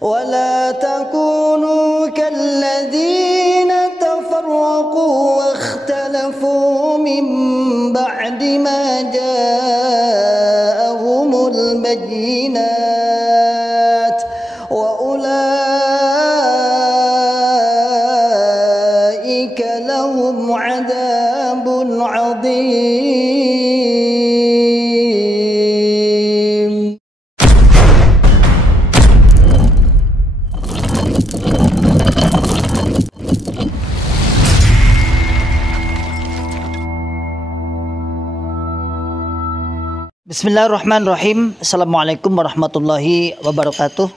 ولا تكونوا كالذين تفرقوا واختلفوا من بعد ما جاءهم البينات وأولئك لهم عذاب عظيم. Bismillahirrahmanirrahim. Assalamualaikum warahmatullahi wabarakatuh.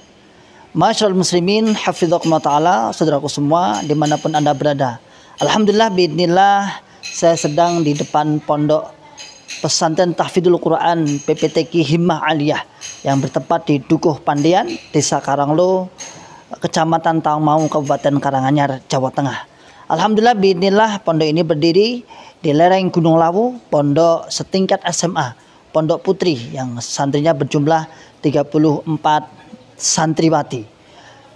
Masyarul muslimin, hafidhakumullah ta'ala, saudaraku semua dimanapun anda berada. Alhamdulillah, biidznillah, saya sedang di depan pondok pesantren tahfidzul Quran PPTQ Himmah Aliyah yang bertempat di Dukuh Pandian, Desa Karanglo, Kecamatan Tangmau, Kabupaten Karanganyar, Jawa Tengah. Alhamdulillah, biidznillah, pondok ini berdiri di lereng Gunung Lawu, pondok setingkat SMA, Pondok Putri, yang santrinya berjumlah 34 santriwati.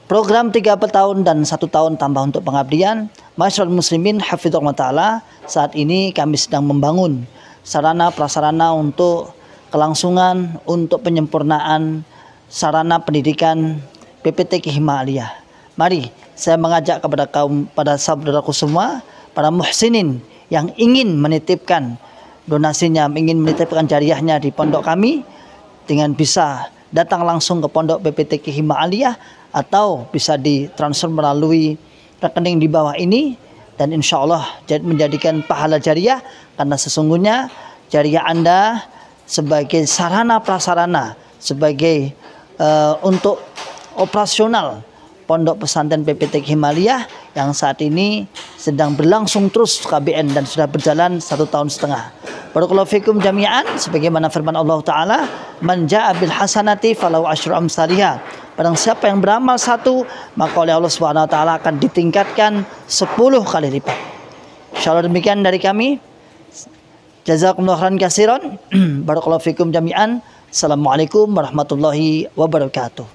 Program 3 tahun dan 1 tahun tambah untuk pengabdian. Masyarul muslimin, hafidhakumullah ta'ala, saat ini kami sedang membangun sarana prasarana untuk kelangsungan, untuk penyempurnaan sarana pendidikan PPTQ Himmah Aliyah. Mari saya mengajak pada saudaraku semua, para muhsinin yang ingin menitipkan donasinya, ingin menitipkan jariahnya di pondok kami, dengan bisa datang langsung ke pondok PPTQ Himmah Aliyah atau bisa ditransfer melalui rekening di bawah ini, dan insya Allah menjadikan pahala jariah, karena sesungguhnya jariah Anda sebagai sarana prasarana, sebagai untuk operasional pondok pesantren PPTQ Himmah Aliyah yang saat ini sedang berlangsung terus KBN dan sudah berjalan 1 tahun setengah. Barakallahu fikum jami'an, sebagaimana firman Allah Ta'ala, man ja'a bil hasanati falahu asyru amsalihha. Barang siapa yang beramal 1, maka oleh Allah Subhanahu wa taala akan ditingkatkan 10 kali lipat. Insyaallah demikian dari kami. Jazakumullahu khairan katsiran. Barakallahu fikum jami'an. Assalamualaikum warahmatullahi wabarakatuh.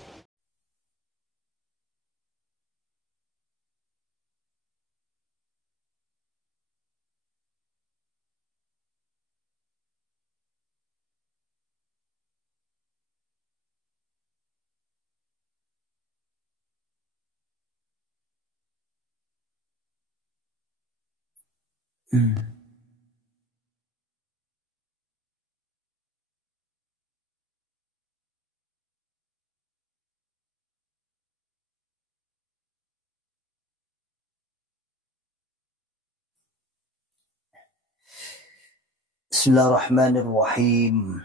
Bismillahirrahmanirrahim.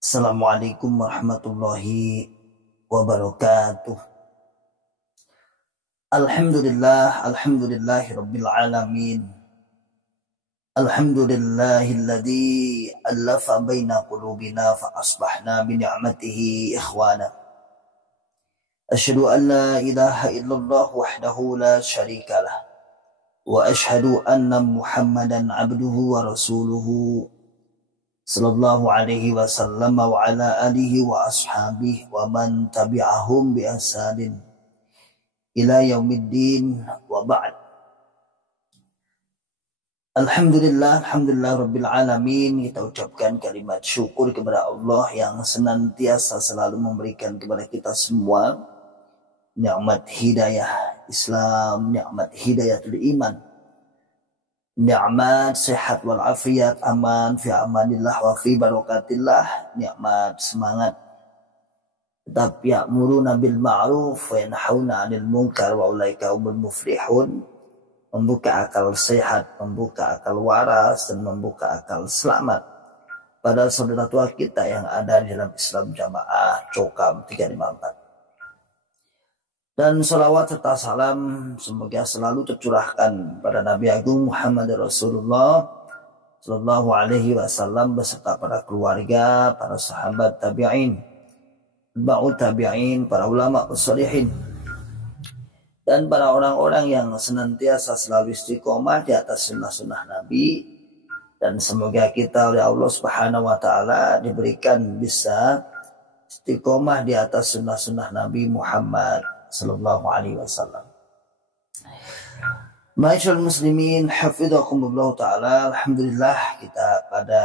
Assalamualaikum warahmatullahi wabarakatuh. Alhamdulillahi rabbil alamin. Alhamdulillahilladzi allafa baina qulubina fa asbahna bi ni'matihi ikhwana. Asyhadu an la ilaha illallah wahdahu la syarika lah. Wa ashhadu anna Muhammadan abduhu wa rasuluhu sallallahu alaihi wasallam wa ala alihi wa ashabihi wa man tabi'ahum bi ihsanin ila yaumiddin wa ba'd. Alhamdulillah rabbil alamin. Kita ucapkan kalimat syukur kepada Allah yang senantiasa selalu memberikan kepada kita semua nikmat hidayah Islam, nikmat hidayatul iman, nikmat sehat wal afiat, aman fi amanillah wa fi barakatillah, nikmat semangat tetap ya'muruna bil ma'ruf wa yanhauna 'anil munkar wa ulaika humul muflihun. Membuka akal sehat, membuka akal waras, dan membuka akal selamat pada saudara tua kita yang ada di dalam Islam Jamaah Cokam 354. Dan salawat serta salam semoga selalu tercurahkan pada Nabi Agung Muhammad Rasulullah Sallallahu Alaihi Wasallam beserta para keluarga, para sahabat tabi'in, ba'u tabi'in, para ulama ushalihin, dan para orang-orang yang senantiasa selalu istiqomah di atas sunnah-sunnah Nabi. Dan semoga kita oleh Allah Subhanahu Wa Taala diberikan bisa istiqomah di atas sunnah-sunnah Nabi Muhammad sallallahu alaihi wasallam. Ma'asyiral muslimin hafizakumullah taala, alhamdulillah kita pada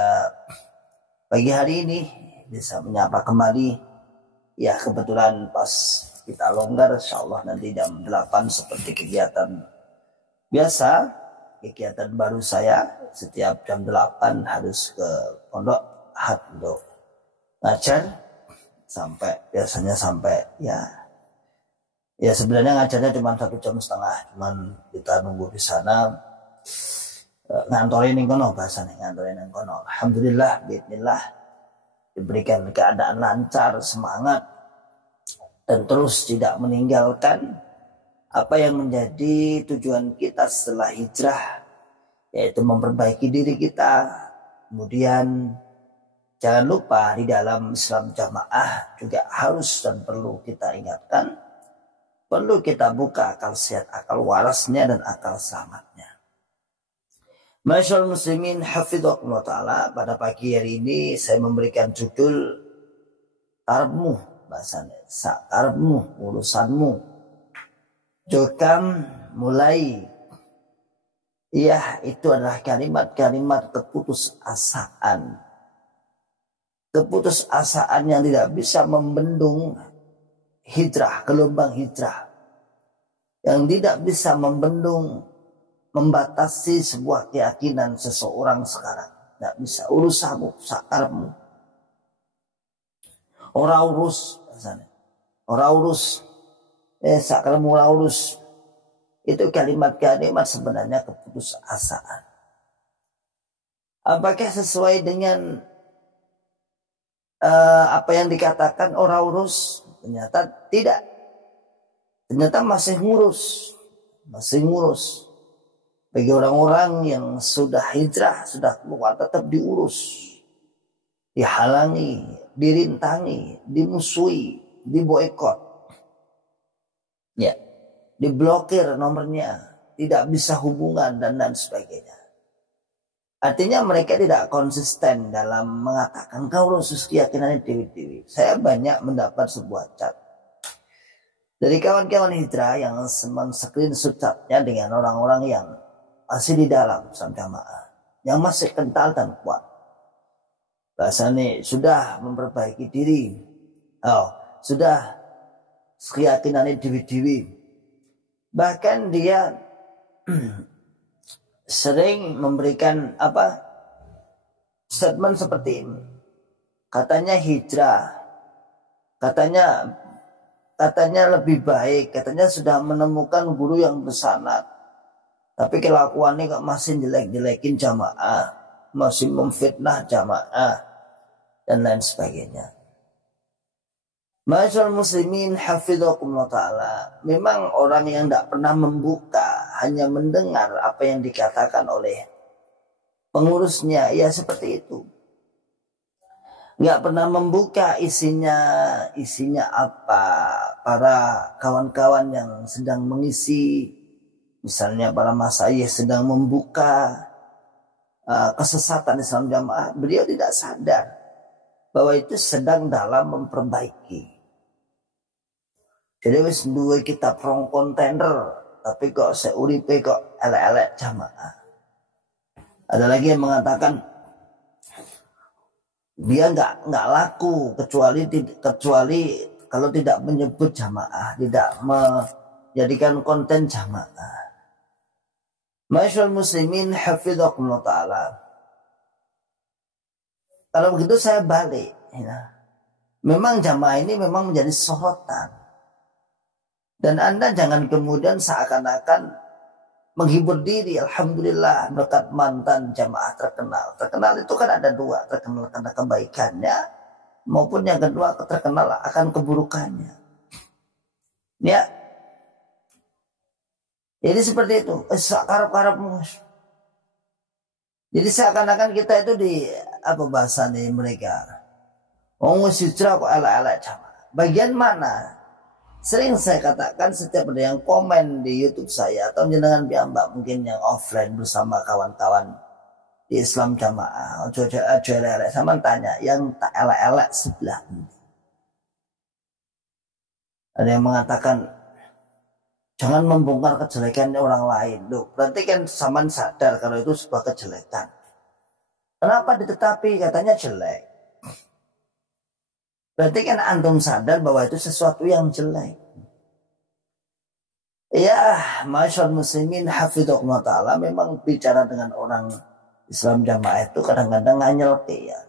pagi hari ini bisa menyapa kembali. Ya, kebetulan pas kita longgar, insyaallah nanti jam 8 seperti kegiatan biasa, kegiatan baru saya setiap jam 8 harus ke pondok Ahad untuk ngajar biasanya sampai ya sebenarnya ngajarnya cuma 1,5 jam, cuman kita nunggu di sana ngantorin yang kono, bahasanya ngantorin yang kono. Alhamdulillah, bismillah diberikan keadaan lancar, semangat, dan terus tidak meninggalkan apa yang menjadi tujuan kita setelah hijrah, yaitu memperbaiki diri kita. Kemudian jangan lupa di dalam Islam jamaah juga harus dan perlu kita ingatkan, perlu kita buka akal sehat, akal warasnya dan akal selamatnya. Masyaallah muslimin hafizakumullah taala, pada pagi hari ini saya memberikan judul karepmu, bahasanya sakarepmu, urusanmu. Jokam mulai. Ya, itu adalah kalimat-kalimat keputusasaan. Keputusasaan yang tidak bisa membendung hijrah, gelombang hijrah. Yang tidak bisa membendung, membatasi sebuah keyakinan seseorang sekarang. Tidak bisa. Urusanmu, sakarepmu. Ora urus, ora urus. Sakarepmu ora urus. Itu kalimat-kalimat sebenarnya keputusasaan. Apakah sesuai dengan apa yang dikatakan ora urus? Ternyata tidak. Ternyata masih ngurus. Bagi orang-orang yang sudah hijrah, sudah keluar, tetap diurus, dihalangi, dirintangi, dimusuhi, diboikot, ya, diblokir nomornya, tidak bisa hubungan dan sebagainya. Artinya mereka tidak konsisten dalam mengatakan kau khusus keyakinan dewi-dewi. Saya banyak mendapat sebuah chat dari kawan-kawan hijrah yang men-screenshot chatnya dengan orang-orang yang masih di dalam Islam jamaah, yang masih kental dan kuat. Bahasanya sudah memperbaiki diri, sudah keyakinan dewi-dewi. Bahkan dia sering memberikan statement seperti ini. Katanya hijrah, katanya lebih baik, katanya sudah menemukan guru yang bersanad, tapi kelakuannya kok masih jelek-jelekin jamaah, masih memfitnah jamaah dan lain sebagainya. Ma'asyiral muslimin hafizakumullah taala, memang orang yang tidak pernah membuka, hanya mendengar apa yang dikatakan oleh pengurusnya, ya seperti itu. Nggak pernah membuka isinya apa, para kawan-kawan yang sedang mengisi, misalnya para masyayikh sedang membuka kesesatan Islam jamaah, beliau tidak sadar bahwa itu sedang dalam memperbaiki. Jadi wis duwe kitab rong kontainer, tapi kok seuripe kok elek-elek jamaah. Ada lagi yang mengatakan dia nggak laku kecuali kalau tidak menyebut jamaah, tidak menjadikan konten jamaah. Ma'asyiral muslimin hafizakumullah taala. Kalau begitu saya balik, memang jamaah ini memang menjadi sorotan. Dan Anda jangan kemudian seakan-akan menghibur diri. Alhamdulillah berkat mantan jamaah terkenal. Terkenal itu kan ada dua, terkenal karena kebaikannya, maupun yang kedua terkenal akan keburukannya. Ya, jadi seperti itu. Karep-karepmu. Jadi seakan-akan kita itu di bahasa nih mereka. Wis hijrah kok elek-elek jamaah. Bagian mana? Sering saya katakan setiap ada yang komen di YouTube saya atau jenengan piyambak mungkin yang offline bersama kawan-kawan di Islam jamaah, ojo elek, sama tanya yang tak elek-elek sebelah ini. Ada yang mengatakan jangan membongkar kejelekan orang lain. Loh, berarti kan Saman sadar kalau itu sebuah kejelekan. Kenapa ditetapi katanya jelek? Berarti kan antum sadar bahwa itu sesuatu yang jelek. Ya, masyaallah muslimin hafidhakumullah ta'ala, memang bicara dengan orang Islam jamaah itu kadang-kadang nganyel ya.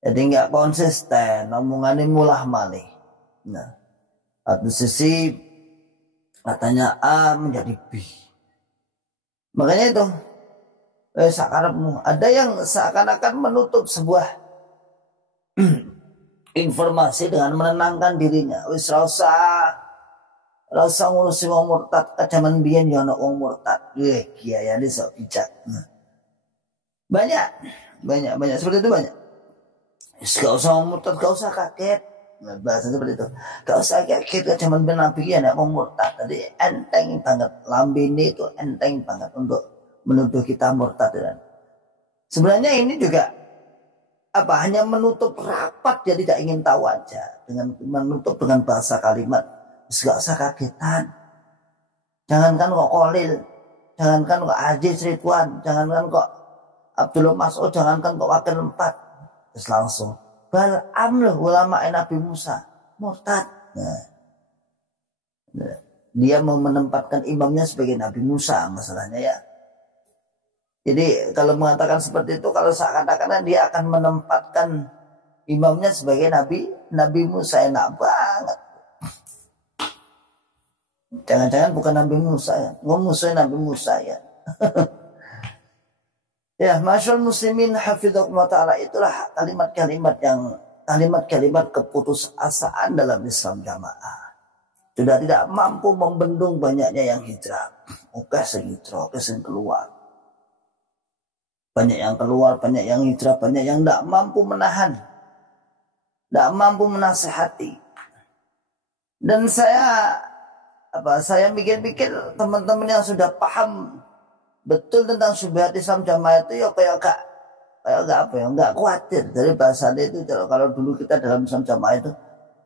Jadi nggak konsisten, omongannya mulah malih. Nah, satu sisi katanya A menjadi B. Makanya itu sakarepmu. Ada yang seakan-akan menutup sebuah informasi dengan menenangkan dirinya. Wis rasa ngurusi wong murtad, kajaman biyen ya ana wong murtad. Kiai sok bijak. Nah. Banyak seperti itu banyak. Gak usah wong murtad, gak usah kaget. Nah, bahasa seperti itu. Gak usah kaget kajaman ben nabi ya ana wong murtad. Tadi enteng banget, lambene itu enteng banget untuk menuduh kita murtad. Dan sebenarnya ini juga hanya menutup rapat, dia tidak ingin tahu aja, dengan menutup dengan bahasa kalimat. Gak usah kagetan. Jangankan kok Kolil, jangankan kok Aziz Ridwan, jangankan kok Abdullah Mas'ud, jangankan kok Wakil 4. Terus langsung Bal'am loh, ulama Nabi Musa murtad. Nah, dia mau menempatkan imamnya sebagai Nabi Musa masalahnya ya. Jadi kalau mengatakan seperti itu, kalau seakan-akan dia akan menempatkan imamnya sebagai Nabi Musa. Enak banget. Jangan-jangan bukan Nabi Musa ya, musuhnya Nabi Musa ya. Ya, masyaallah muslimin hafidhakumullah ta'ala, itulah kalimat-kalimat keputusasaan dalam Islam jamaah. Sudah tidak mampu membendung banyaknya yang hijrah. Oke, sehijrah, oke, keluar. Banyak yang keluar, banyak yang hijrah, banyak yang tidak mampu menahan, tidak mampu menasehati. Dan saya mikir-mikir teman-teman yang sudah paham betul tentang syubhat Islam jamaah itu ya nggak khawatir. Dari bahasanya itu kalau dulu kita dalam Islam jamaah itu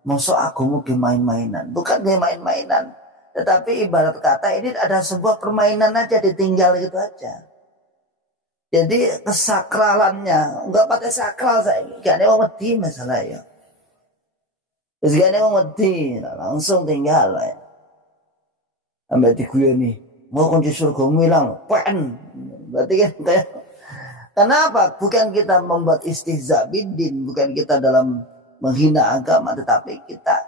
masuk agama ke main-mainan, bukan ke main-mainan, tetapi ibarat kata ini ada sebuah permainan aja, ditinggal gitu aja. Jadi kesakralannya enggak pakai sakral, saya gak ada orang wedi masalah ya. Terus gak ada orang wedi, langsung tinggal lah ya. Sampai diguyoni, mau kunci surga ngilang, pen. Berarti kan kayak, kenapa? Bukan kita membuat istihza bidin, bukan kita dalam menghina agama, tetapi kita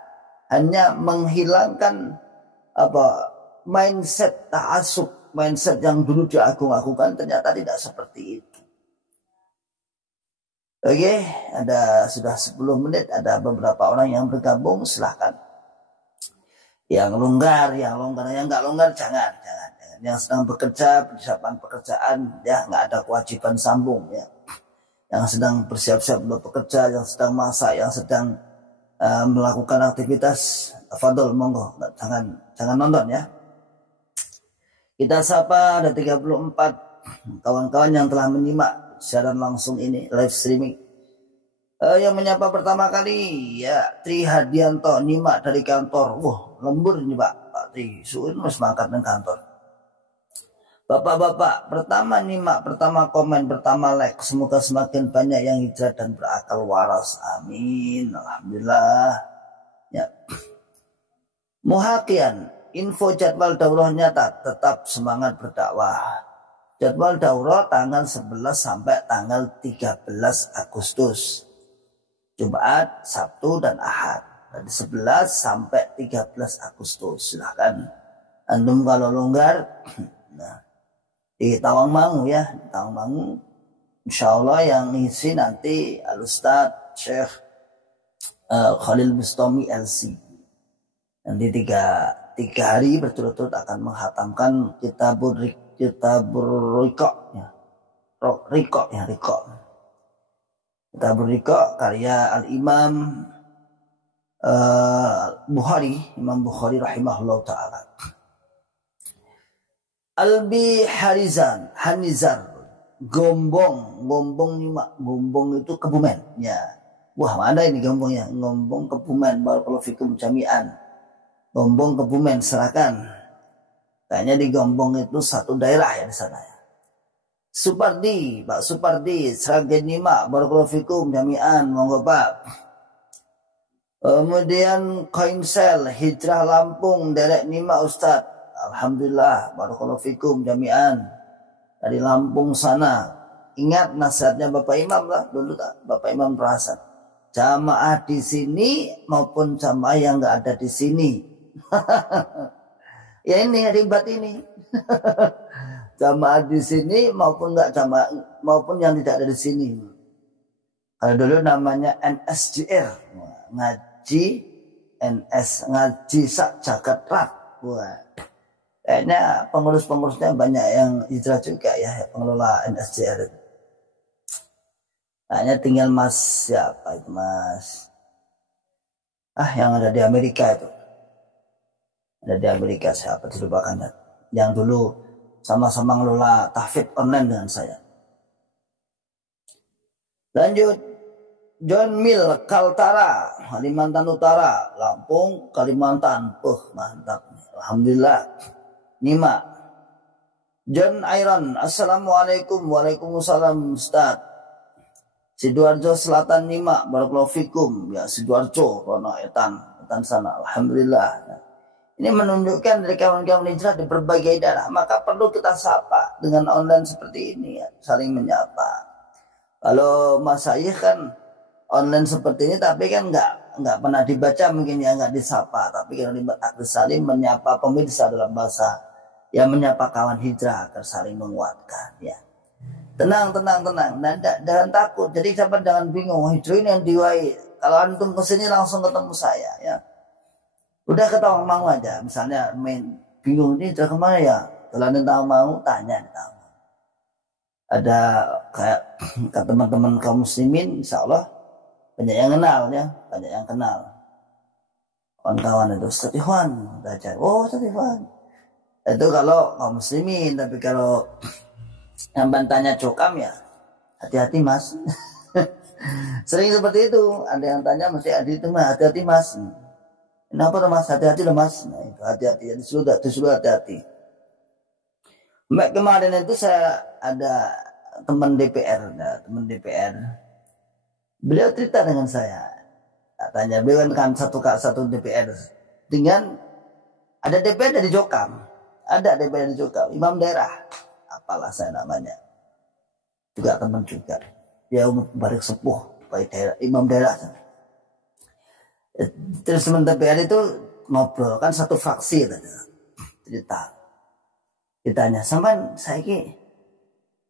hanya menghilangkan mindset ta'assub, mindset yang dulu diagung-agungkan ternyata tidak seperti itu. Oke, sudah 10 menit, ada beberapa orang yang bergabung, silahkan. Yang longgar, yang nggak longgar jangan. Yang sedang bekerja, persiapan pekerjaan, ya nggak ada kewajiban sambung ya. Yang sedang bersiap-siap untuk bekerja, yang sedang masak, yang sedang melakukan aktivitas, fadol monggo, jangan nonton ya. Kita sapa ada 34 kawan-kawan yang telah menyimak siaran langsung ini, live streaming. Yang menyapa pertama kali ya Tri Hadianto, nyimak dari kantor. Wah, lembur ini Pak Tri, suun harus mangkat dengan kantor. Bapak-bapak, pertama nyimak, pertama komen, pertama like. Semoga semakin banyak yang hijrah dan berakal waras. Amin. Alhamdulillah. Ya. Muhakian, info jadwal daurahnya tetap semangat berdakwah. Jadwal daurah tanggal 11 sampai tanggal 13 Agustus. Jumat, Sabtu, dan Ahad. Dari 11 sampai 13 Agustus. Silahkan. Antum kalau longgar, nah, di Tawangmangu ya. Di Tawangmangu. Insya Allah yang ngisi nanti Al-Ustadz Syekh Khalil Bustami LC. Nanti tiga hari berturut-turut akan menghatamkan kitabur Riqaq ya. Riqaq. Kitabur Riqaq karya Al-Imam Imam Bukhari rahimahullah ta'ala. Albi Hanizar Gombong itu Kebumen ya. Wah, mana ini gombongnya? Gombong Kebumen, barakallahu fikum jami'an. Gombong Kebumen silakan. Kayaknya di Gombong itu satu daerah ya di sana ya. Supardi, Pak Supardi, Sragen 5, barakallahu fikum jami'an, monggo Pak. Kemudian Koinsel, Hijrah Lampung, Derek 5 Ustaz. Alhamdulillah, barakallahu fikum jami'an. Dari Lampung sana. Ingat nasihatnya Bapak Imam lah dulu tak, Bapak Imam Prahasan. Jamaah di sini maupun jamaah yang nggak ada di sini. Ya ini ribet ini. Jamaah di sini maupun nggak jamaah maupun yang tidak ada di sini. Kalau dulu namanya NSJR, ngaji NS, ngaji sak jagat rat. Wah, kayaknya pengurus-pengurusnya banyak yang hijrah juga ya, pengelola NSJR. Kayaknya tinggal Mas siapa itu Mas? Yang ada di Amerika itu. Ada di Amerika siapa dilupakan. Yang dulu sama-sama ngelola tahfidz online dengan saya. Lanjut. John Mill, Kaltara, Kalimantan Utara, Lampung, Kalimantan. Mantap. Alhamdulillah. Nima. John Iron, Assalamualaikum. Waalaikumsalam Ustaz. Sidoarjo Selatan 5, barakallahu fikum. Ya Sidoarjo, kono etan sana. Alhamdulillah. Ini menunjukkan dari kawan-kawan hijrah di berbagai daerah, maka perlu kita sapa dengan online seperti ini ya, saling menyapa. Kalau Mas Ayah kan online seperti ini tapi kan nggak pernah dibaca mungkin ya, nggak disapa, tapi kalau saling menyapa pemirsa dalam bahasa yang menyapa kawan hijrah agar saling menguatkan ya. Tenang dan jangan takut. Jadi sahabat jangan bingung, hijrah ini yang diwai. Kalau antum kesini langsung ketemu saya ya. Udah ketawa mau aja. Misalnya main bingung ini hijrah kemana ya. Kalau antum tahu mau tanya tahu. Ada kayak ke teman-teman kaum muslimin, insya Allah banyak yang kenal ya, banyak yang kenal. Kawan-kawan itu Ustaz Ikhwan belajar. Oh Ustaz Ikhwan. Itu kalau kaum muslimin, tapi kalau yang tanya cokam ya hati-hati Mas. Sering seperti itu, ada yang tanya mesti hati-hati Mas. Kenapa tuh Mas? Hati-hati loh Mas. Nah, itu hati-hati, disuruh hati-hati. Kemarin itu saya ada teman DPR, beliau cerita dengan saya. Tanya beliau kan satu DPR. Dengan ada DPR dari Jokam, ada DPR dari Jokam, imam daerah. Apalah saya namanya, juga teman juga, dia barik sepuh, baik daerah, imam daerah. Terus teman DPR itu ngobrol kan satu fraksi, cerita, ditanya, sampai saya ki,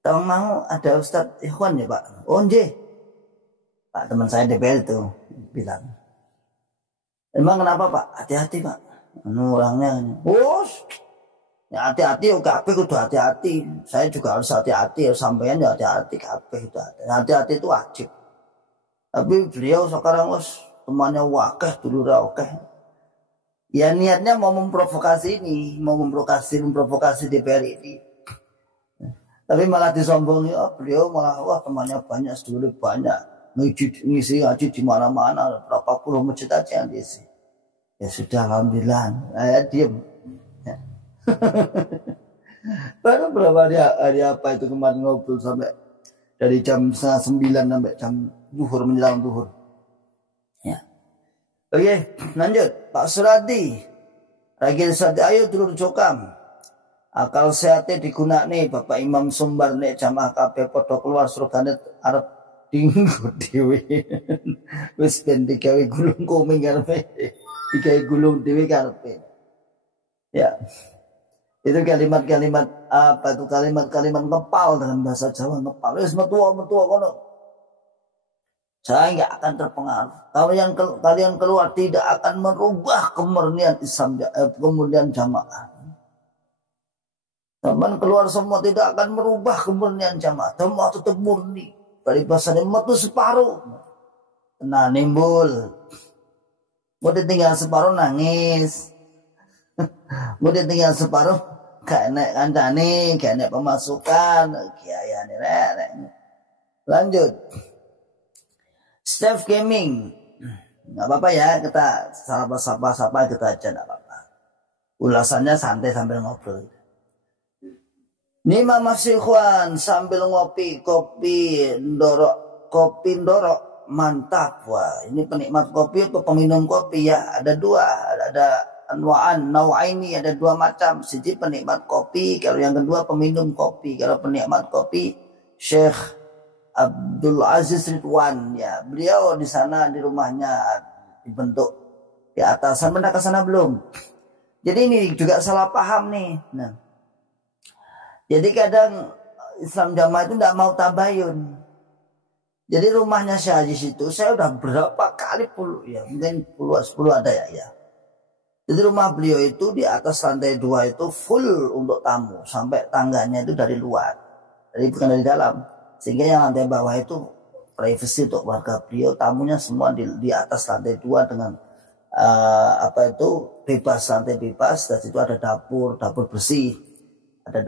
tolong mau ada Ustadz Ikhwan ya Pak? Oh nje, Pak teman saya DPR itu bilang, emang kenapa Pak? Hati-hati Pak, orangnya, ya hati-hati, kabeh kudu hati-hati. Saya juga harus hati-hati, sampean ya hati-hati, kabeh itu hati-hati itu wajib. Tapi beliau sekarang temannya wakeh dulu wakeh. Ya niatnya mau memprovokasi ini, mau memprovokasi DPR ini. Tapi malah disombongi, beliau malah temannya banyak, sedulur banyak, ngisi ngaji di mana-mana, berapa puluh masjid aja yang diisi. Ya sudah, alhamdulillah, saya diem. Baru berapa hari apa itu kemarin ngobrol sampai dari jam 8:30 sampai jam zuhur, menjelang zuhur. Ya. Oke, lanjut. Pak Suradi, Ragil Sadi, ayo dulur Jokam. Akal sehatnya digunakne Bapak Imam Sumbar nek jamaah kabeh padha keluar surgane arep dinggo dhewe. Wis ben digawe gulung koming karepe. Digawe gulung dhewe karepe. Ya. Itu kalimat-kalimat apa itu, kalimat-kalimat ngepal dengan bahasa Jawa, ngepal. Wis metua kono. Saya nggak akan terpengaruh. Kalau yang kalian keluar tidak akan merubah kemurnian Islam, kemurnian jamaah. Teman keluar semua tidak akan merubah kemurnian jamaah. Jamaah tetap murni. Dari bahasanya metu separuh. Nah nimbul. Mau ditinggal separuh nangis. Mau ditinggal separuh gak enak kancane, gak enak pemasukan, kiai nek. Lanjut. Steph Gaming. Enggak apa-apa ya, kita sapa kita aja enggak apa-apa. ulasannya santai sambil ngobrol. Ini masih ikhwan sambil ngopi kopi ndorok mantap. Wah, ini penikmat kopi atau peminum kopi ya? Ada dua, ada nawaini, ada dua macam. Siji penikmat kopi, kalau yang kedua peminum kopi. Kalau penikmat kopi Syekh Abdul Aziz Ridwan ya, beliau di sana di rumahnya dibentuk di atasan. Pernah ke sana belum? Jadi ini juga salah paham nih. Nah, jadi kadang Islam Jamaah itu tidak mau tabayun. Jadi rumahnya Syekh Aziz itu saya udah berapa kali ya mungkin 10 ada ya. Jadi rumah beliau itu di atas lantai 2 itu full untuk tamu sampai tangganya itu dari luar, jadi bukan dari dalam. Sehingga yang lantai bawah itu privacy untuk warga beliau, tamunya semua di atas lantai 2 dengan bebas, lantai bebas. Dan situ ada dapur bersih. Ada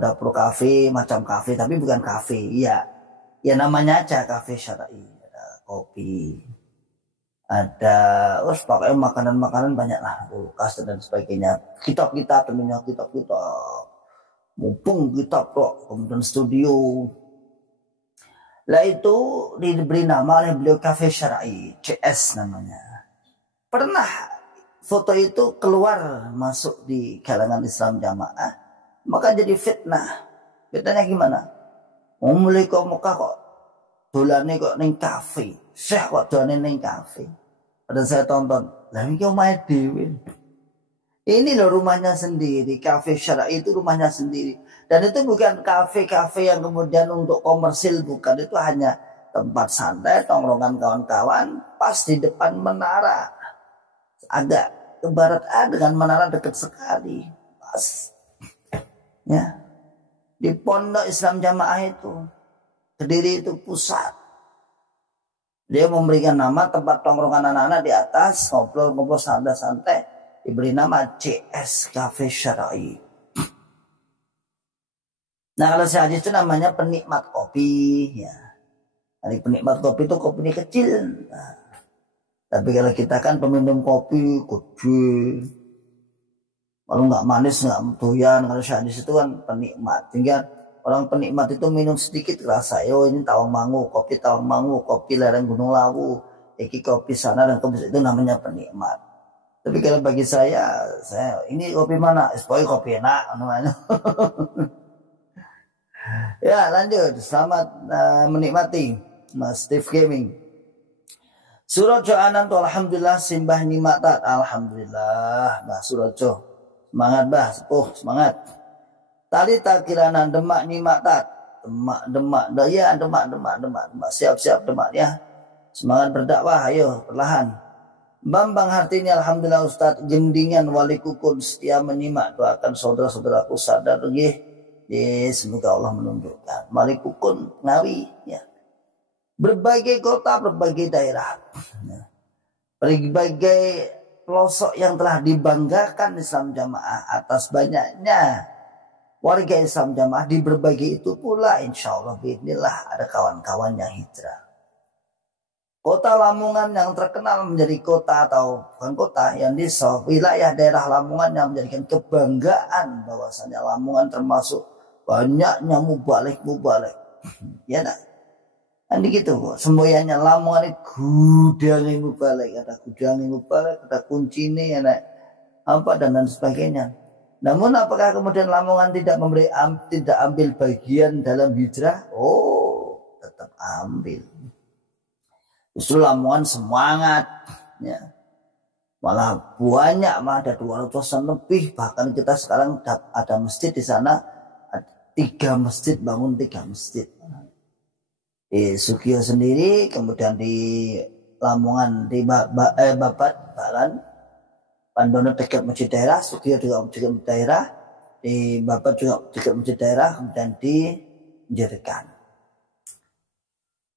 dapur kafe, macam kafe tapi bukan kafe. Ya namanya aja kafe syar'i. Ada kopi, ada pakai makanan banyak lah, kulkas dan sebagainya. Kitab-kitab tentunya, kitab-kitab. Mumpung kitab kok, kemudian studio. Lah itu diberi nama oleh beliau kafe syar'i, CS namanya. Pernah foto itu keluar masuk di kalangan Islam Jamaah, maka jadi fitnah. Fitnahnya gimana? Mulai kok muka kok dolane kok ning kafe. Syekh kok dolane ning kafe. Pada saya tonton, lah iki omahe dhewe. Ini loh rumahnya sendiri, kafe syar'i itu rumahnya sendiri. Dan itu bukan kafe-kafe yang kemudian untuk komersil, bukan. Itu hanya tempat santai, tongkrongan kawan-kawan, pas di depan menara. Agak ke barat dengan menara dekat sekali. Pas. Ya, di pondok Islam Jamaah itu, Kediri itu pusat. Dia memberikan nama tempat tongkrongan anak-anak di atas, ngobrol-ngobrol santai-santai, diberi nama CS Cafe Syar'i. Nah kalau Syekh Aziz itu namanya penikmat kopi, ya. Jadi penikmat kopi itu kopinya kecil. Nah, tapi kalau kita kan peminum kopi kecil. Kalau nggak manis nggak doyan. Kalau Syekh Aziz itu kan penikmat. Sehingga orang penikmat itu minum sedikit rasa. Ini tawang mangu, kopi lereng Gunung Lawu, iki kopi sana dan kopi itu namanya penikmat. Tapi kalau bagi saya ini kopi mana? Pokoknya kopi enak. Ya lanjut. Selamat menikmati Mas Steve Gaming. Surat Jo'anan tuh alhamdulillah simbah nimatat. Alhamdulillah Mbah Surojo. Semangat Mbah, sepuh, semangat. Tali takiranan demak nimatat. Demak. Siap-siap demak ya. Semangat berdakwah, ayo perlahan. Bambang Hartini alhamdulillah Ustaz gendingan wali kukun setia menyimak, doakan saudara-saudaraku sadar nggih. Semoga Allah menunjukkan. Wali kukun Ngawi ya. Berbagai kota, berbagai daerah. Ya. Berbagai pelosok yang telah dibanggakan Islam Jamaah atas banyaknya warga Islam Jamaah di berbagai itu pula insya Allah bismillah ada kawan-kawan yang hijrah. Kota Lamongan yang terkenal menjadi kota atau bukan kota yang desa, wilayah daerah Lamongan yang menjadikan kebanggaan bahwasanya Lamongan termasuk banyaknya mubalik. Ya nak. Kan gitu kok. Semboyannya Lamongan itu gudangnya mubalik, ada kuncinya ya nak. Apa dan sebagainya. Namun apakah kemudian Lamongan tidak ambil bagian dalam hijrah? Oh, tetap ambil. Justru Lamongan semangat ya. Malah banyak, ada 200-an lebih. Bahkan kita sekarang ada masjid di sana, 3 masjid, bangun 3 masjid. Di Sugio sendiri, kemudian di Lamongan di Babat, Balan, Pandono dekat masjid daerah, Sugio juga dekat masjid daerah, di Babat juga dekat masjid daerah, kemudian di Jerikan.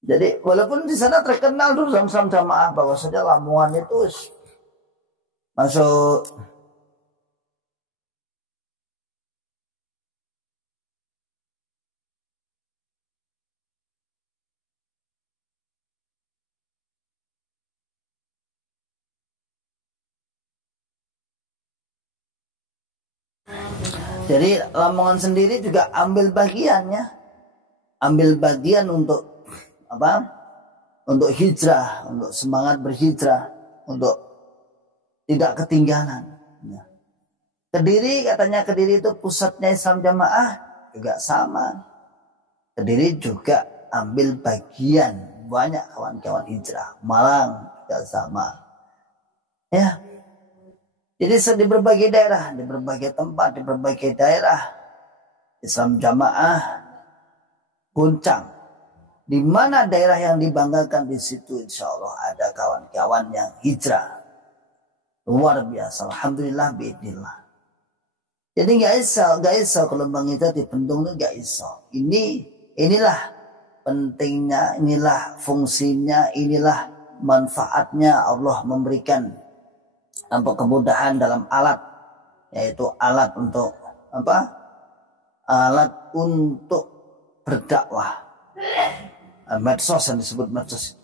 Jadi walaupun di sana terkenal tuh Islam Jamaah bahwasanya Lamongan itu masuk Jadi Lamongan sendiri juga ambil bagiannya, ambil bagian untuk apa? Untuk hijrah, untuk semangat berhijrah, untuk tidak ketinggalan. Kediri, katanya Kediri itu pusatnya Islam Jamaah, juga sama. Kediri juga ambil bagian, banyak kawan-kawan hijrah. Malang juga sama. Ya. Jadi di berbagai daerah, di berbagai tempat, di berbagai daerah Islam Jamaah guncang. Di mana daerah yang dibanggakan, di situ insya Allah ada kawan-kawan yang hijrah. Luar biasa, alhamdulillah, biidnillah. Jadi nggak iso kalau Bang itu dipendung itu nggak iso. Inilah pentingnya, inilah fungsinya, inilah manfaatnya Allah memberikan kemudahan dalam alat, yaitu alat untuk apa? Alat untuk berdakwah. Medsos yang disebut medsos.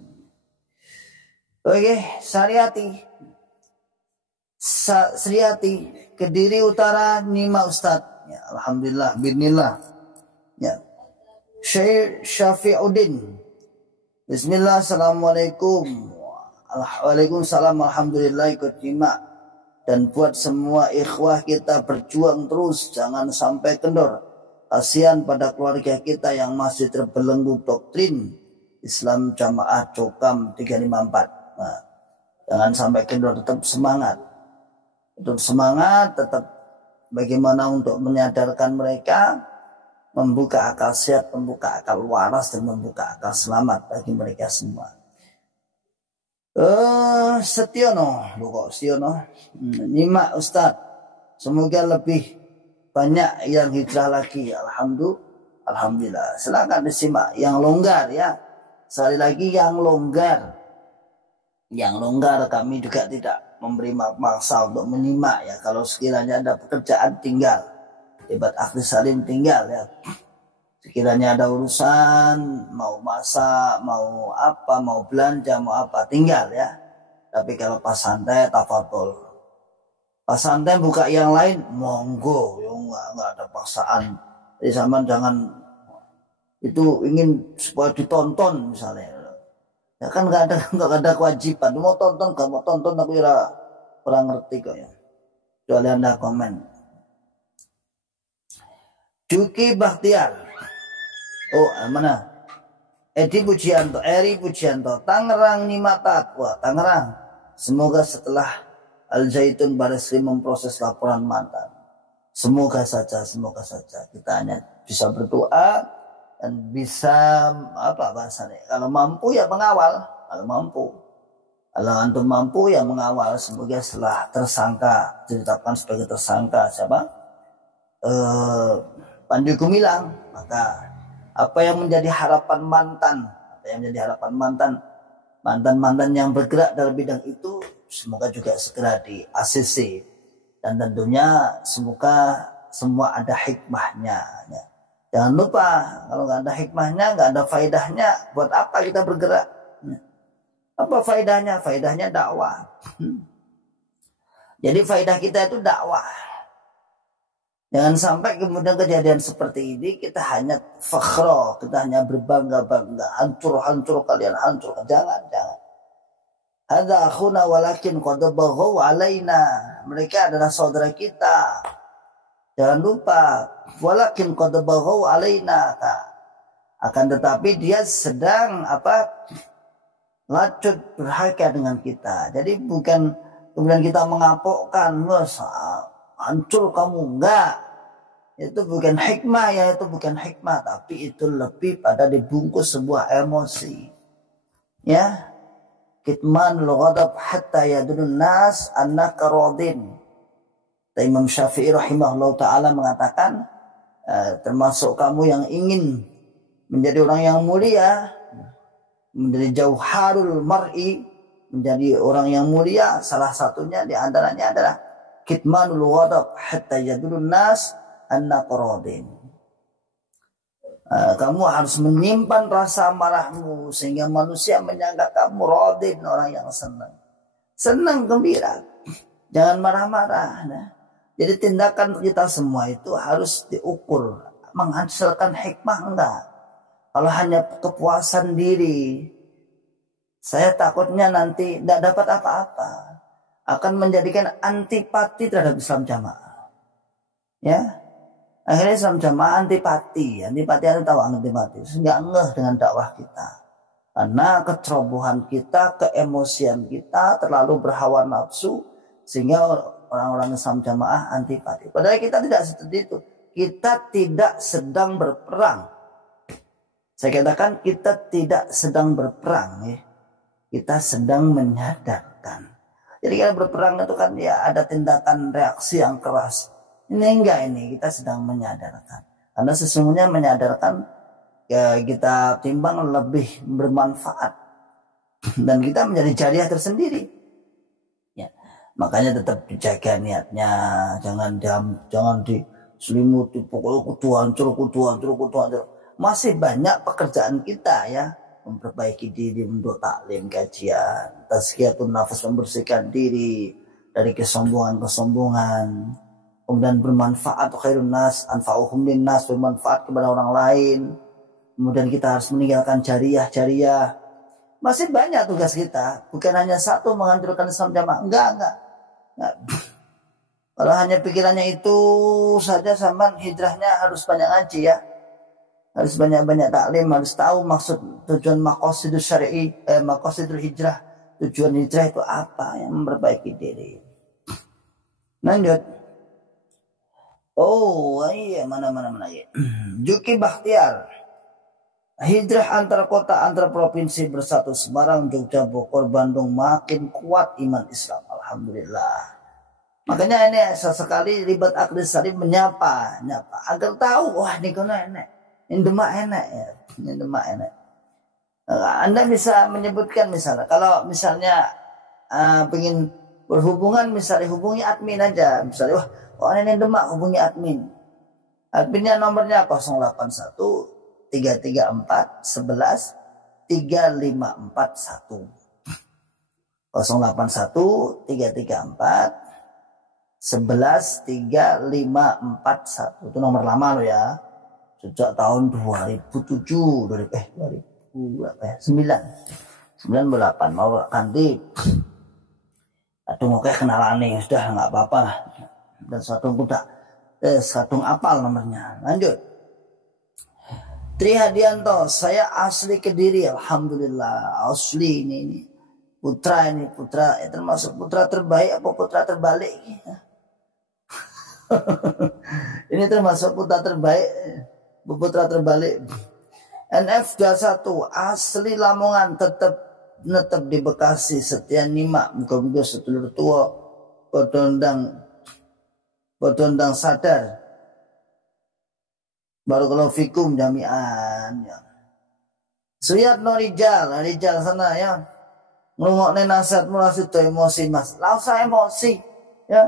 Oke, Sriati, Kediri Utara, Nima Ustadz. Ya, alhamdulillah, bismillah. Ya. Syekh Syafiuddin. Bismillah, assalamualaikum. Waalaikumsalam, alhamdulillah, ikut nyimak. Dan buat semua ikhwah kita berjuang terus, jangan sampai kendor. Kasihan pada keluarga kita yang masih terbelenggu doktrin Islam Jamaah Cokam 354. Nah, jangan sampai kendor, tetap semangat. Tetap semangat, tetap bagaimana untuk menyadarkan mereka, membuka akal sehat, membuka akal waras, dan membuka akal selamat bagi mereka semua. Setiono, nyimak Ustadz, semoga lebih banyak yang hijrah lagi. Alhamdulillah. Silakan disimak yang longgar ya. Sekali lagi yang longgar. Yang longgar kami juga tidak memberi maksa untuk menyimak ya. Kalau sekiranya ada pekerjaan tinggal. Debat akhir salim tinggal ya. Sekiranya ada urusan, mau masak, mau apa, mau belanja, mau apa, tinggal ya. Tapi kalau pas santai, tafadhol. Pas santai buka yang lain, monggo, ya nggak ada paksaan. Jadi sama jangan itu ingin supaya ditonton misalnya. Ya kan nggak ada kewajiban. Mau tonton, nggak mau tonton, aku kurang ngerti kok ya. Kecuali Anda komen. Juki Bakhtiar. Oh, mana? Eri Pujianto, Tangerang Nimata. Wah, Tangerang. Semoga setelah Al Zaitun Bareskrim memproses laporan mantan. Semoga saja kita hanya bisa berdoa dan bisa apa bahasanya? Kalau mampu ya mengawal, Kalau antum mampu ya mengawal. Semoga setelah tersangka ditetapkan sebagai tersangka siapa? Panji Gumilang, maka apa yang menjadi harapan mantan yang bergerak dalam bidang itu, semoga juga segera di ACC. Dan tentunya semoga semua ada hikmahnya ya. Jangan lupa, kalau nggak ada hikmahnya, nggak ada faedahnya, buat apa kita bergerak? Apa faedahnya? Faedahnya dakwah. Jadi faedah kita itu dakwah. Jangan sampai kemudian kejadian seperti ini kita hanya fakhro, kita hanya berbangga-bangga, hancur kalian, hancur. Jangan. Hadza akhuna walakin qad baghaw alaina. Mereka adalah saudara kita. Jangan lupa, walakin qad baghaw alaina. Akan tetapi dia sedang lacut berharga dengan kita. Jadi bukan kemudian kita mengapokkan, hancur kamu, enggak. Itu bukan hikmah ya, tapi itu lebih pada dibungkus sebuah emosi. Ya. Kitmanul ghadab hatta yadunun nas annaka radin. Imam Syafi'i rahimahullah ta'ala mengatakan, termasuk kamu yang ingin menjadi orang yang mulia, menjadi jauharul mar'i, menjadi orang yang mulia, salah satunya di antaranya adalah kitmanul ghadab hatta yadunun nas annaka radin. Kamu harus menyimpan rasa marahmu sehingga manusia menyangka kamu radin, orang yang senang gembira. Jangan marah-marah. Jadi tindakan kita semua itu harus diukur, menghasilkan hikmah enggak. Kalau hanya kepuasan diri, saya takutnya nanti tidak dapat apa-apa, akan menjadikan antipati terhadap Islam Jamaah. Ya, akhirnya Islam Jamaah antipati ada tahu antipati, sehingga ngeh dengan dakwah kita. Karena kecerobohan kita, keemosian kita terlalu berhawa nafsu, sehingga orang-orang Islam Jamaah antipati. Padahal kita tidak seperti itu. Kita tidak sedang berperang. Saya katakan kita tidak sedang berperang, ya. Kita sedang menyadarkan. Jadi kalau berperang itu kan ya ada tindakan reaksi yang keras. Ini enggak, ini kita sedang menyadarkan. Karena sesungguhnya menyadarkan ya kita timbang lebih bermanfaat. Dan kita menjadi jariah tersendiri. Ya, makanya tetap dijaga niatnya. Jangan diselimuti pokoknya kudu hancur. Masih banyak pekerjaan kita ya, memperbaiki diri untuk taklim, kajian, tazkiyatun nafas, membersihkan diri dari kesombongan, kemudian bermanfaat, khairun nas anfa'uhum linnas, bermanfaat kepada orang lain. Kemudian kita harus meninggalkan jariah. Masih banyak tugas kita, bukan hanya satu, menghancurkan Islam Jamaah. Enggak. Kalau hanya pikirannya itu saja, sampai hijrahnya harus banyak ngaji ya. Harus banyak-banyak taklim, harus tahu maksud tujuan maqasidul syar'i, maqasidul hijrah. Tujuan hijrah itu apa? Yang memperbaiki diri. Lanjut. Oh iya, mana ya. Juki Bakhtiar. Hijrah antar kota, antar provinsi bersatu, Semarang, Jogja, Bogor, Bandung, makin kuat iman Islam. Alhamdulillah. Makanya ini sesekali ribet akhlak salim menyapa agar tahu, wah ini kono enak. Ini demak enak ya. Anda bisa menyebutkan misalnya, kalau misalnya pengen berhubungan, misalnya hubungi admin aja. Misalnya, wah ini demak, hubungi admin. Adminnya nomornya 081 334 11 3541. 081 334 11 3541. Itu nomor lama lo ya. Sejak tahun 2008 mau ganti. Aduh mau kayak kenalan nih, sudah nggak apa-apa lah. Dan satu apal nomornya. Lanjut. Tri Hadianto, saya asli Kediri, alhamdulillah. Asli ini putra termasuk putra terbaik apa putra terbalik? Ini termasuk putra terbaik. Putra terbalik. NF 21 asli Lamongan, tetap di Bekasi, setia nyimak, muka-muka sedulur tua bodondang sadar. Barakallahu fikum jami'an ya. Suyatno Rijal sana ya. Ngrungokne nasihat mulai itu emosi mas. Lah usah emosi ya.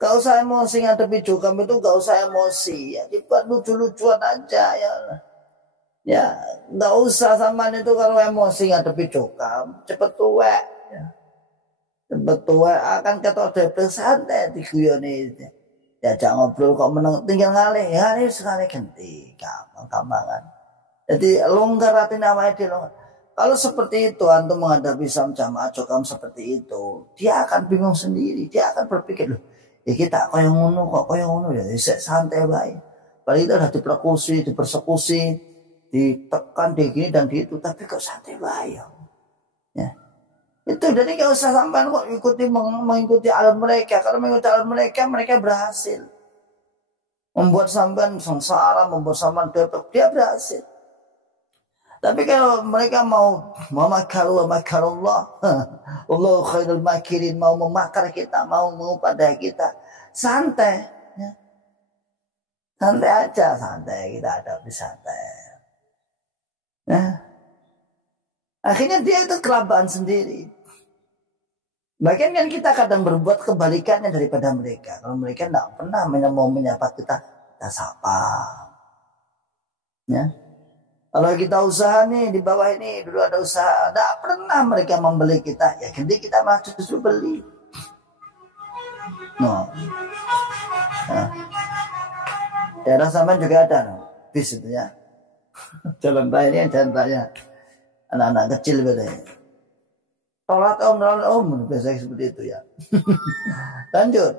Gak usah emosi ngadepi jokam itu, gak usah emosi ya, dibuat lucu-lucuan aja ya. Ya, gak usah sama itu kalau emosi ngadepi jokam, cepet tua ya. Cepet tua akan kata depresi, santai diguyoni. Diajak ngobrol kok meneng tinggal ngalih ya, ini sekali ganti gampang-gampangan. Jadi longgar hati namanya di longgar. Kalau seperti itu antum menghadapi Islam Jamaah jokam seperti itu, dia akan bingung sendiri, dia akan berpikir loh. Ya kita kaya ngono ya santai baik. Padahal kita udah dipersekusi, ditekan di gini dan di itu, tapi kok santai baik ya. Itu jadi gak usah sampai kok mengikuti alur mereka. Kalau mengikuti alur mereka berhasil membuat sampean sengsara, membuat sampean depok, dia berhasil. Tapi kalau mereka mau makarullah, Allah khairul makirin, mau memakar kita, mau mengupadah kita, santai, ya. Santai aja, kita hadapi santai. Ya. Akhirnya dia itu kelabaan sendiri. Bahkan kan kita kadang berbuat kebalikannya daripada mereka. Kalau mereka tidak pernah mau menyapa kita sapa. Ya. Kalau kita usaha nih di bawah ini dulu ada usaha, tidak pernah mereka membeli kita, ya jadi kita malah justru beli. No. Nah, daerah Saman juga ada bis itu ya. Jalan raya ini jalan raya anak-anak kecil bedanya. Tolat om, biasanya seperti itu ya. Lanjut.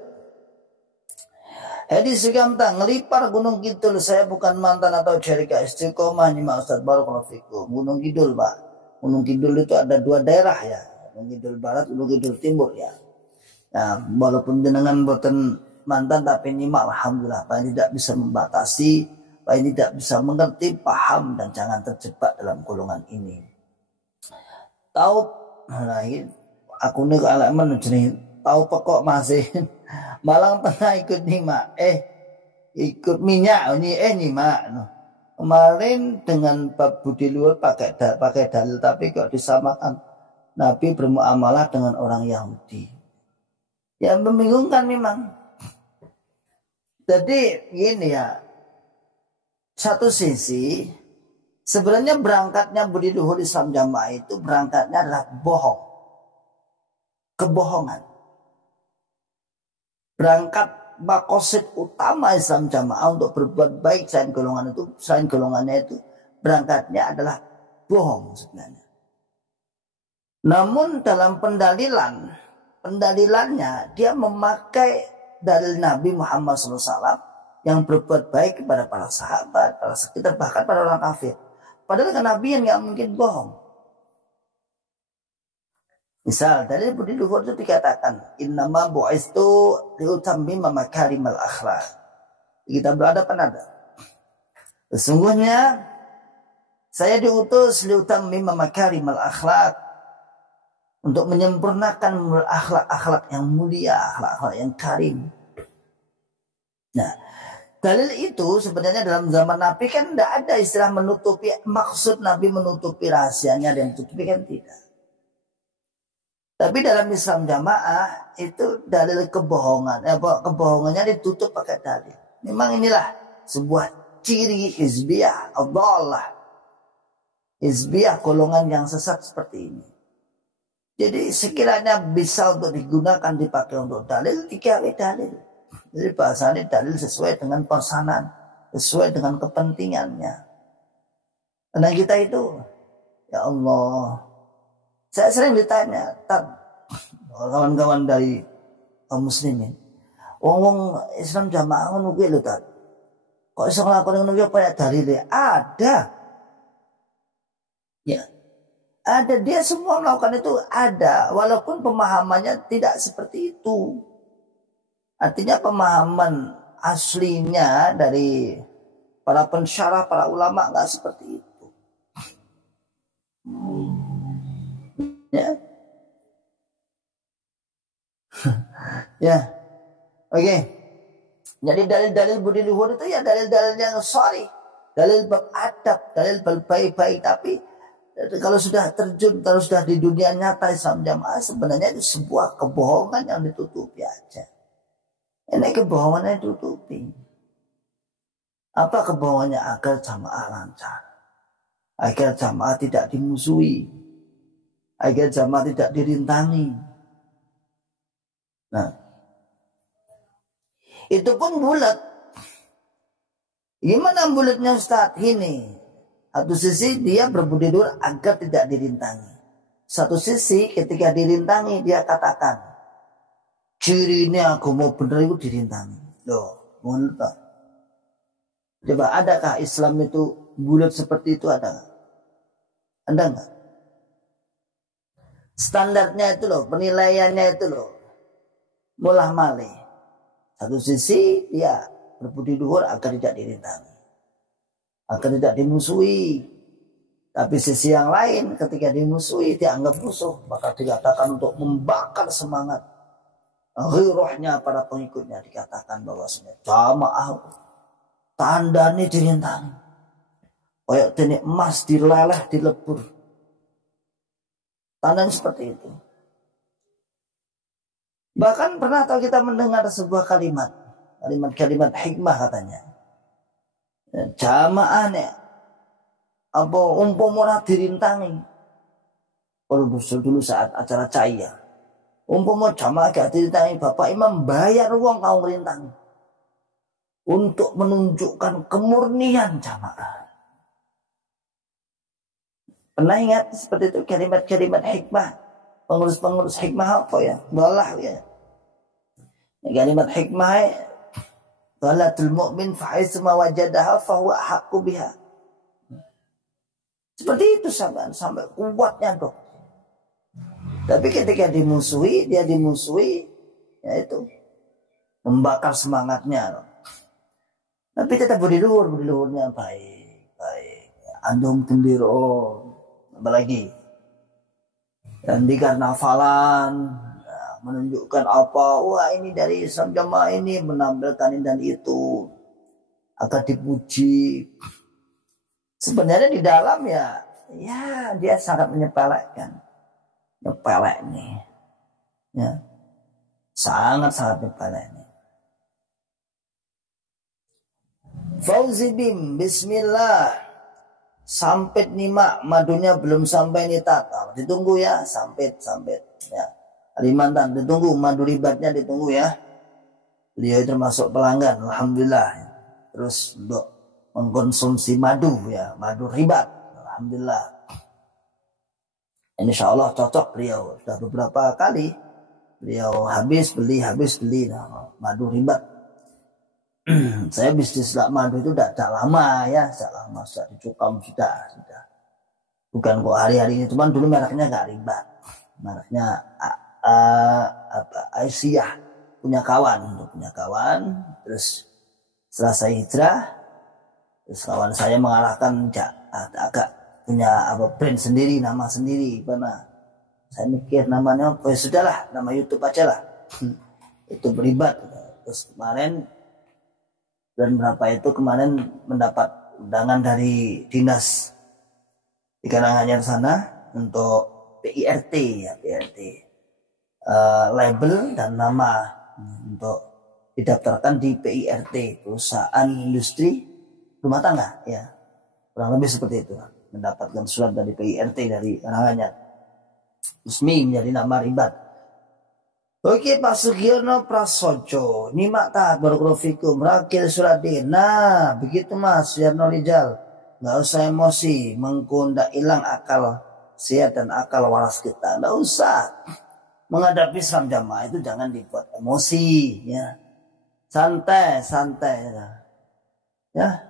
Hedi Sugamta, ngelipar Gunung Kidul, saya bukan mantan atau cerika istiqomah nih Ustaz Barakallahu fikum. Gunung Kidul Pak. Gunung Kidul itu ada 2 daerah ya. Gunung Kidul Barat, Gunung Kidul Timur ya. Nah, walaupun jenengan boten mantan tapi nyimak alhamdulillah. Pak tidak bisa membatasi, Pak tidak bisa mengerti, paham dan jangan terjebak dalam golongan ini. Tahu lahir aku nih alaman jenis tahu pokok masih Malang pernah ikut nyimak ikut minyak nyimak no. Kemarin dengan bab budi luhur pakai dalil tapi kok disamakan Nabi bermuamalah dengan orang Yahudi. Yang membingungkan memang. Jadi gini ya, satu sisi sebenarnya berangkatnya budi luhur Islam Jamaah itu berangkatnya adalah bohong. Kebohongan. Berangkat makosid utama Islam Jamaah untuk berbuat baik selain golongannya itu berangkatnya adalah bohong sebenarnya. Namun dalam pendalilannya dia memakai dalil Nabi Muhammad SAW yang berbuat baik kepada para sahabat, para sekitar, bahkan pada orang kafir. Padahal kan Nabi yang nggak mungkin bohong. Misal dari budi luhur itu dikatakan innama bu'istu liutammima makarimal akhlak. Kita berhadapan ada. Sesungguhnya saya diutus liutammima makarimal akhlak, untuk menyempurnakan akhlak-akhlak yang mulia, akhlak-akhlak yang karim. Nah, dalil itu sebenarnya dalam zaman Nabi kan tidak ada istilah menutupi, maksud Nabi menutupi rahasianya dan tutupi kan tidak. Tapi dalam Islam Jamaah itu dalil kebohongan, kebohongannya ditutup pakai dalil. Memang inilah sebuah ciri hizbiyah, Allah. Hizbiyah golongan yang sesat seperti ini. Jadi sekiranya bisa untuk digunakan dipakai untuk dalil, dikali dalil. Jadi bahasanya dalil sesuai dengan pesanan, sesuai dengan kepentingannya. Karena kita itu, ya Allah, saya sering ditanya, kawan-kawan dari kaum muslimin, wong Islam Jamaah ngono kuwi lho Tat. Kok iso nglakoni ngono kuwi apa ya dalile? Ada. Ya. Ada, dia semua melakukan itu ada, walaupun pemahamannya tidak seperti itu. Artinya pemahaman aslinya dari para pensyarah, para ulama nggak seperti itu. Ya, ya, oke. Jadi dalil-dalil budi luhur itu ya dalil-dalil yang sorry, dalil bab adab, dalil bab baik-baik, tapi kalau sudah terjun, kalau sudah di dunia nyata Islam Jamaah sebenarnya itu sebuah kebohongan yang ditutupi aja. Ini kebohongan yang ditutupi. Apa kebohongannya? Agar jamaah lancar, agar jamaah tidak dimusuhi, agar jamaah tidak dirintangi. Nah, itu pun bulat. Gimana bulatnya Ustaz? Ini satu sisi dia berbudi luhur agar tidak dirintangi. Satu sisi ketika dirintangi dia katakan, ciri ini aku mau bener itu dirintangi. Loh, mohon tak. Coba adakah Islam itu bulat seperti itu, ada nggak? Ada nggak? Standarnya itu loh, penilaiannya itu loh, mulah malih. Satu sisi dia berbudi luhur agar tidak dirintangi, agar tidak dimusuhi. Tapi sisi yang lain ketika dimusuhi dianggap musuh, maka dikatakan untuk membakar semangat ghirahnya para pengikutnya, dikatakan bahwa jamaah tanda ini dirintangi, kayak ini emas dileleh dilebur, tanda seperti itu. Bahkan pernah tahu kita mendengar sebuah kalimat hikmah katanya, jamaah nih apa umpama dirintangi. Kalau dulu saat acara cahaya, umpama jamaah gak dirintangi, bapak imam bayar uang kau ngerintangi. untuk menunjukkan kemurnian jamaah. Pernah ingat seperti itu kalimat-kalimat hikmah, pengurus-pengurus hikmah apa ya? Dolah ya. Kalimat hikmah, dolatul mu'min fahaisma wajadaha fahuwa haqqu biha. Seperti itu sampai kuatnya dok. Tapi ketika dimusuhi, dia dimusuhi, ya itu membakar semangatnya. Dok. Tapi tetap berdiluhurnya baik. Andum tembiro, apalagi dan di karnavalan menunjukkan apa, wah ini dari Islam Jamaah ini menampilkan ini dan itu agar dipuji. Sebenarnya di dalam ya dia sangat menyepelekan, nyepelek nih, ya sangat nyepelek nih. Fauzi bim, bismillah. Sampit nih mak, madunya belum sampai nih tat. Ditunggu ya, sampit ya. Kalimantan ditunggu, madu ribatnya ditunggu ya. Beliau termasuk pelanggan, alhamdulillah. Terus untuk mengkonsumsi madu ya, madu ribat, alhamdulillah. Insya Allah cocok beliau. Sudah beberapa kali beliau habis beli madu ribat. Saya bisnis madu itu tidak lama ya, sudah dicukam sudah. Bukan kok hari-hari ini, cuman dulu mereknya nggak ribat, mereknya Aisyah, punya kawan, terus setelah saya hijrah, terus kawan saya mengarahkan agak punya brand sendiri, nama sendiri, karena saya mikir namanya apa, ya sudahlah, nama YouTube aja lah. Itu beribat. Terus kemarin mendapat undangan dari dinas di Karanganyar sana untuk PIRT ya, label dan nama untuk didaftarkan di PIRT, perusahaan industri rumah tangga ya, kurang lebih seperti itu, mendapatkan surat dari PIRT dari Karanganyar, resmi menjadi nama ribat. Oke Pak Sugiono Prasojo, nyimak tak barakallahu merakil surat D. Nah begitu Mas Suyarno Rijal, nggak usah emosi, mengkundak hilang akal sehat dan akal waras kita, nggak usah. Menghadapi Islam Jamaah itu jangan dibuat emosi ya, santai ya.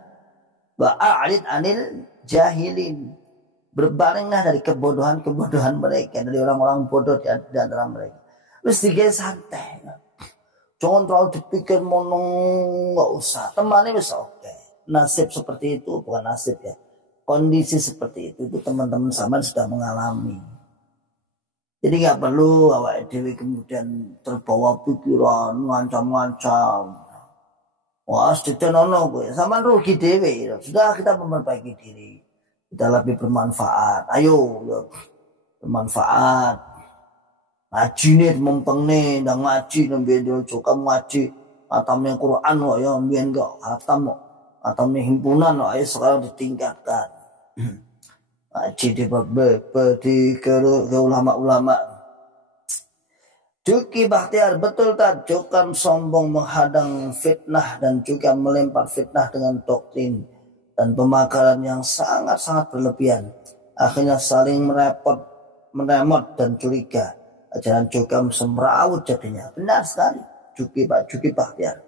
Ba'alid anil jahilin, berbalinglah dari kebodohan mereka, dari orang-orang bodoh di antara mereka. Terus tiga santai, jangan terlalu dipikir monong, nggak usah. Temannya bisa oke. Nasib seperti itu bukan nasib ya, kondisi seperti itu teman-teman sama sudah mengalami. Jadi nggak perlu awak dewi kemudian terbawa pikiran ngancam. Wah sedikit nono gue, sama rugi dewi. Sudah kita memperbaiki diri, kita lebih bermanfaat. Ayo bermanfaat. Ngaji nih mempeng nih, dan ngaji nembian juga ngaji atamnya Quran kok ya, nembian kok atamnya himpunan kok, ayo sekarang ditingkatkan. Ngaji di ke ulama-ulama. Juki Bakhtiar, betul tak Jokam sombong menghadang fitnah dan juga melempar fitnah dengan doktrin dan pemakaran yang sangat berlebihan. Akhirnya saling meremot dan curiga. Ajaran Jokam semrawut jadinya. Benar sekali Juki Bakhtiar.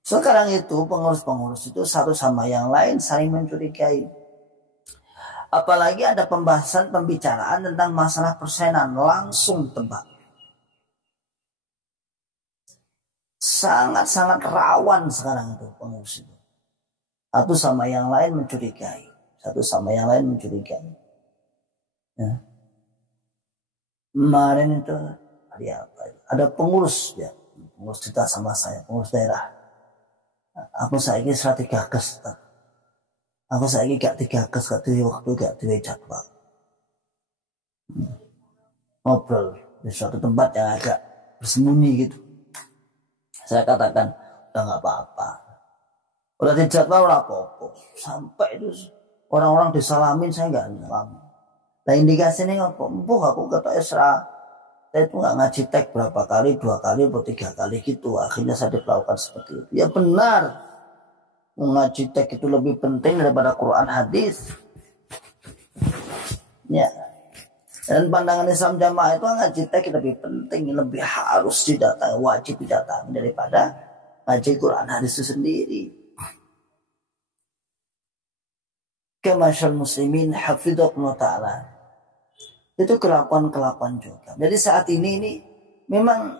Sekarang itu pengurus-pengurus itu satu sama yang lain saling mencurigai. Apalagi ada pembicaraan tentang masalah persenan, langsung tebak. Sangat rawan sekarang itu pengurus itu. Satu sama yang lain mencurigai. Ya. Kemarin itu ada pengurus cerita sama saya, pengurus daerah. Aku saiki sudah digagas. Aku saiki gak digagas, gak duwe waktu, gak duwe jadwal. Ngobrol di suatu tempat yang agak bersembunyi gitu. Saya katakan udah gak apa-apa, udah di jadwal udah apa-apa. Sampai itu orang-orang disalamin, saya gak salamin. Nah indikasinya apa? Aku kata Esra saya itu nggak ngaji teks berapa kali, 2 kali atau 3 kali gitu. Akhirnya saya diperlakukan seperti itu. Ya benar, mengaji teks itu lebih penting daripada Quran hadis. Ya. Dan pandangan Islam Jamaah itu ngaji teks lebih penting, lebih harus didatangi, wajib didatangi daripada ngaji Quran hadis itu sendiri. Kemasyal muslimin hafidhakumullah ta'ala. Itu kelakuan-kelakuan juga. Jadi saat ini memang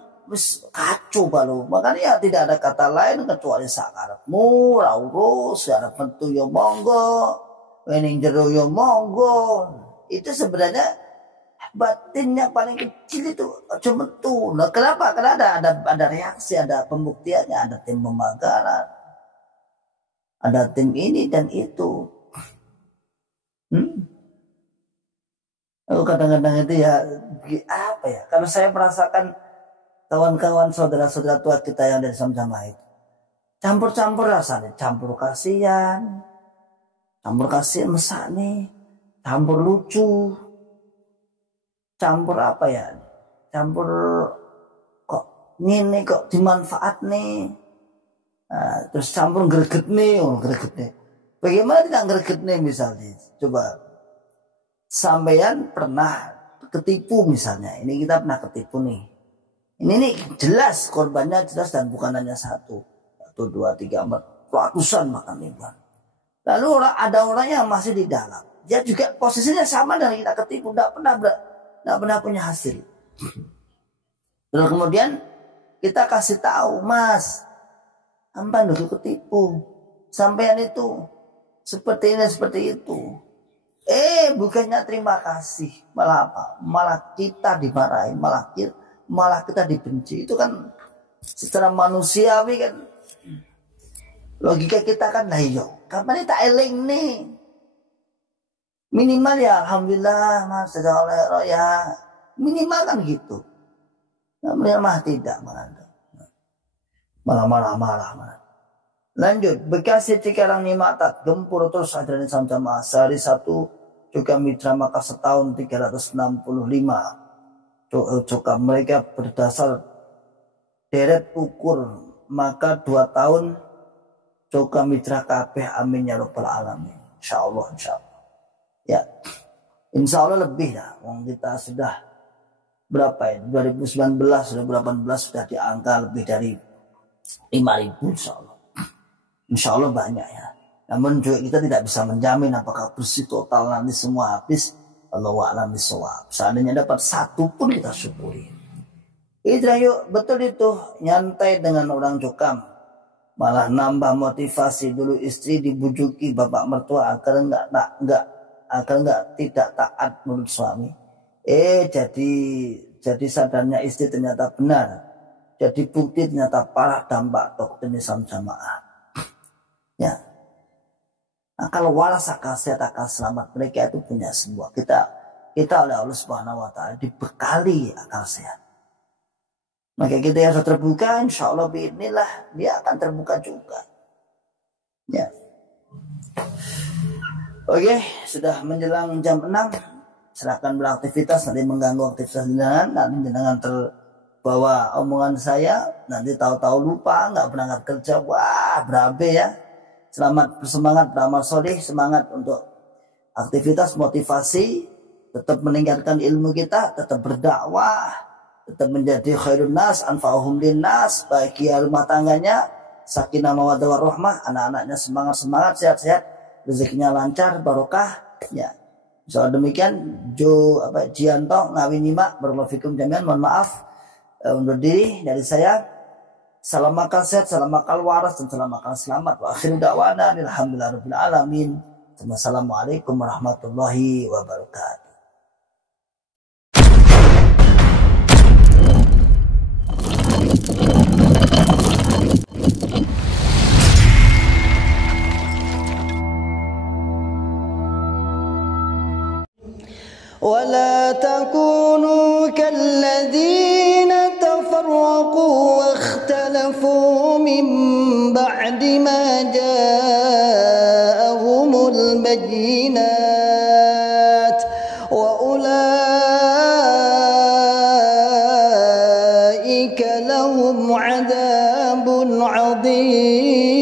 kacau balu. Makanya tidak ada kata lain kecuali sakarepmu, raurus, arep metu yo monggo, wening jero yo monggo. Itu sebenarnya batinnya paling kecil itu cuma metu. Nah, kenapa? Karena ada reaksi, ada pembuktiannya, ada tim pemagaran, ada tim ini dan itu. Kadang-kadang itu ya apa ya, kalau saya merasakan kawan-kawan saudara-saudara tua kita yang dari Islam Jamaah itu campur-campur rasanya, campur kasihan mesakne, campur lucu, campur apa ya, campur kok ngene kok dimanfaat nih, terus campur greget nih. Bagaimana tidak greget nih misalnya, coba. Sampeyan pernah ketipu misalnya, ini kita pernah ketipu nih. Ini nih jelas korbannya jelas dan bukan hanya 1, 2, 3, 4, ratusan bahkan ribuan. Lalu ada orang yang masih di dalam, dia juga posisinya sama dengan kita ketipu, tidak pernah punya hasil. Lalu kemudian kita kasih tahu, Mas, sampean dulu ketipu, sampean itu seperti ini seperti itu. Bukannya terima kasih, malah apa? Malah kita dimarahi, malah kita dibenci. Itu kan secara manusiawi kan, logika kita kan, nah iya, kapan ini tak eling nih? Minimal ya alhamdulillah Mas, ya minimal kan gitu. Mah tidak, malah. Lanjut, Bekasi Cikarang Nimatat gempur terus hadirin Islam Jamaah. Sehari 1 cuka mitra maka setahun 365. Cuka mereka berdasar deret ukur maka 2 tahun cuka mitra kabeh, amin ya rabbal alamin. Insyaallah. Ya, insyaallah lebih lah. Kita sudah berapa ya? 2019 2018 sudah di angka lebih dari 5.000 insyaallah. Insya Allah banyak ya. Namun juga kita tidak bisa menjamin apakah bersih total nanti semua habis. Allahu a'lam bishawab. Seandainya dapat 1 pun kita syukuri. Hijrah yuk, betul itu. Nyantai dengan orang cukam. Malah nambah motivasi dulu istri dibujuki bapak mertua agar enggak tidak taat menurut suami. Jadi sadarnya istri ternyata benar. Jadi bukti ternyata parah dampak doktrin Islam Jamaah. Ya, nah, kalau waras akal sehat akal selamat mereka itu punya semua. Kita oleh Allah Subhanahu Wa Taala dibekali akal sehat. Maka kita yang terbuka, insya Allah biidznillah dia akan terbuka juga. Ya, oke, sudah menjelang jam 6. Silahkan beraktivitas, nanti mengganggu aktivitas jenengan, nanti jenengan terbawa omongan saya, nanti tahu-tahu lupa, nggak berangkat kerja, wah berabe ya. Selamat bersemangat beramal soleh, semangat untuk aktivitas motivasi, tetap meningkatkan ilmu kita, tetap berdakwah, tetap menjadi khairun nas, anfa'uhum linnas, bagi rumah tangganya, sakinah mawaddah warahmah, anak-anaknya semangat, sehat-sehat, rezekinya lancar, barokah. Ya, soal demikian, Jianto ngawin nyimak, barakallahu fikum jami'an, mohon maaf undur diri dari saya. Salam akal sehat, salam akal waras, dan salam akal selamat. Wa akhiru da'wana alhamdulillahirabbil alamin. Wassalamualaikum warahmatullahi wabarakatuh. ولا تكونوا كالذين تفرقوا واختلفوا من بعد ما جاءهم البينات وأولئك كتاب عظيم